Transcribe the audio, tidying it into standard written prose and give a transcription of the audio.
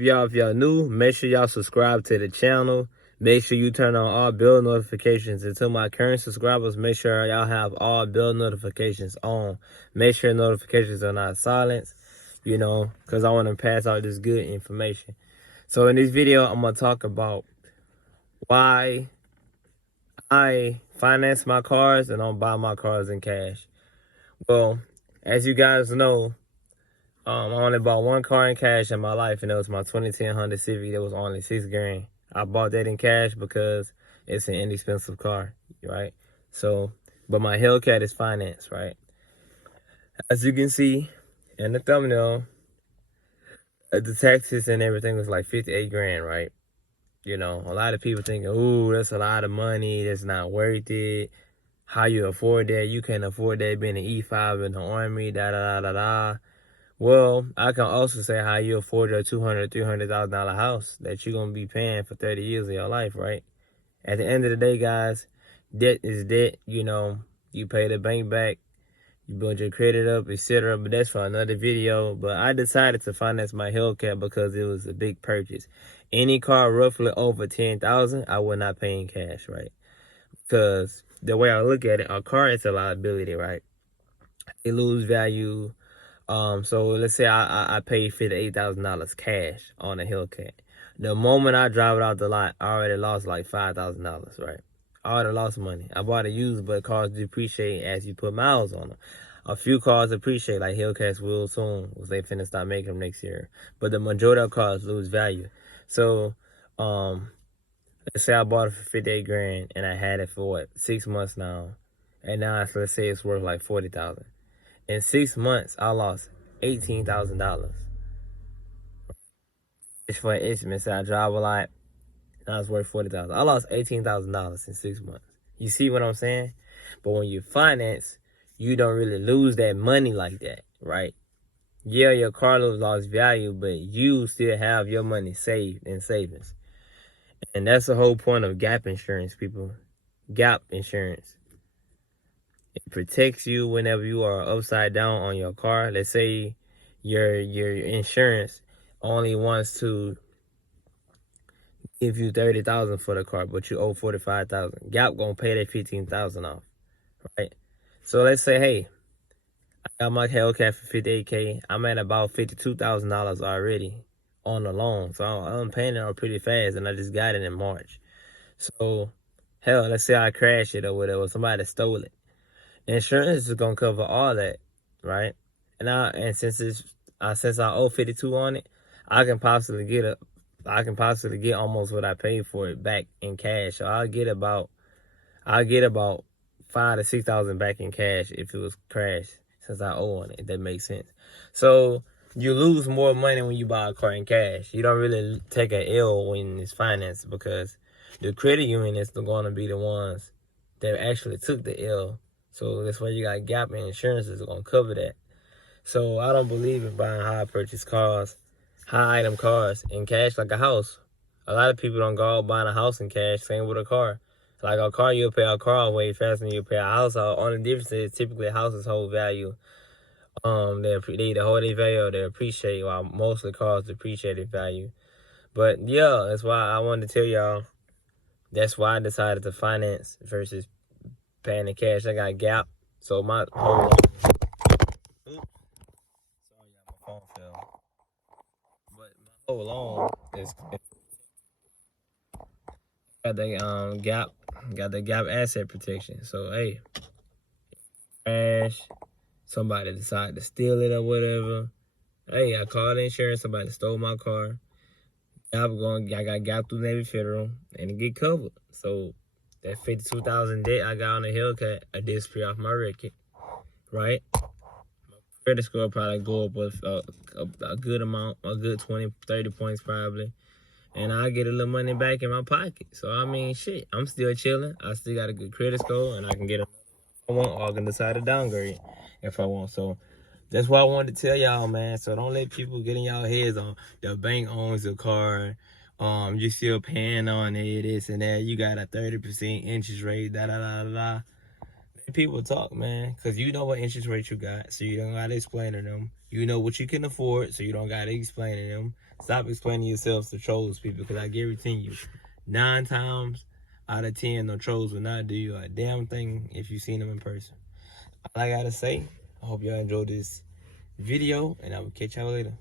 Y'all, if y'all new, make sure y'all subscribe to the channel. Make sure you turn on all bell notifications. And to my current subscribers, make sure y'all have all bell notifications on. Make sure notifications are not silenced, because I want to pass out this good information. So in this video, I'm going to talk about why I finance my cars and don't buy my cars in cash. Well, as you guys know, I only bought one car in cash in my life, and it was my 2010 Honda Civic. It was only $6,000. I bought that in cash because it's an inexpensive car, right? So, but my Hellcat is financed, right? As you can see in the thumbnail, the taxes and everything was like $58,000, right? A lot of people thinking, ooh, that's a lot of money. That's not worth it. How you afford that? You can't afford that being an E5 in the Army, da-da-da-da-da. Well, I can also say how you afford your $200,000, $300,000 house that you're going to be paying for 30 years of your life, right? At the end of the day, guys, debt is debt. You pay the bank back, you build your credit up, etc. But that's for another video. But I decided to finance my Hellcat because it was a big purchase. Any car roughly over $10,000, I would not pay in cash, right? Because the way I look at it, a car is a liability, right? It lose value. So let's say I paid $58,000 cash on a Hellcat. The moment I drive it out the lot, I already lost like $5,000, right? I already lost money. I bought a used, but cars depreciate as you put miles on them. A few cars appreciate, like Hellcats will soon, because they finna start making them next year. But the majority of cars lose value. So, let's say I bought it for $58,000 and I had it for what, 6 months now, and now let's say it's worth like $40,000. In 6 months, I lost $18,000. It's for an estimate. So I drive a lot, and I was worth $40,000. I lost $18,000 in 6 months. You see what I'm saying? But when you finance, you don't really lose that money like that, right? Yeah, your car lost value, but you still have your money saved in savings. And that's the whole point of gap insurance, people. Gap insurance. It protects you whenever you are upside down on your car. Let's say your insurance only wants to give you $30,000 for the car, but you owe $45,000. Gap gonna pay that $15,000 off, right? So let's say, hey, I got my Hellcat for $58K. I'm at about $52,000 already on the loan, so I'm paying it on pretty fast, and I just got it in March. So, hell, let's say I crash it or whatever, somebody stole it. Insurance is gonna cover all that, right? And since I owe 52 on it, I can possibly get almost what I paid for it back in cash. So I'll get about $5,000 to $6,000 back in cash if it was crashed, since I owe on it. If that makes sense. So you lose more money when you buy a car in cash. You don't really take an L when it's financed, because the credit union is going to be the ones that actually took the L. So that's why you got gap, and insurance is going to cover that. So I don't believe in buying high item cars in cash like a house. A lot of people don't go out buying a house in cash. Same with a car. Like a car, you'll pay a car way faster than you'll pay a house out. Only difference is typically houses hold value. They either hold their value or they appreciate, while mostly cars depreciate their value. But yeah, that's why I wanted to tell y'all. That's why I decided to finance versus paying in cash. I got gap, so my whole sorry, my phone fell. But my whole loan is got the gap asset protection. So hey, crash, somebody decided to steal it or whatever. Hey, I called insurance. Somebody stole my car. I got gap through Navy Federal, and it get covered. So that $52,000 debt I got on the Hellcat, I did spray off my record, right? My credit score probably go up with a good amount, a good 20, 30 points probably. And I get a little money back in my pocket. So, I mean, shit, I'm still chilling. I still got a good credit score, and I can get a I want, or I can decide to downgrade if I want. So, that's what I wanted to tell y'all, man. So, don't let people get in y'all heads on the bank owns the car. You still paying on it, this and that. You got a 30% interest rate, da-da-da-da-da. Let people talk, man. Because you know what interest rate you got, so you don't got to explain to them. You know what you can afford, so you don't got to explain to them. Stop explaining yourselves to trolls, people, because I guarantee you, 9 times out of 10, no trolls will not do you a damn thing if you seen them in person. All I gotta say, I hope y'all enjoyed this video, and I will catch y'all later.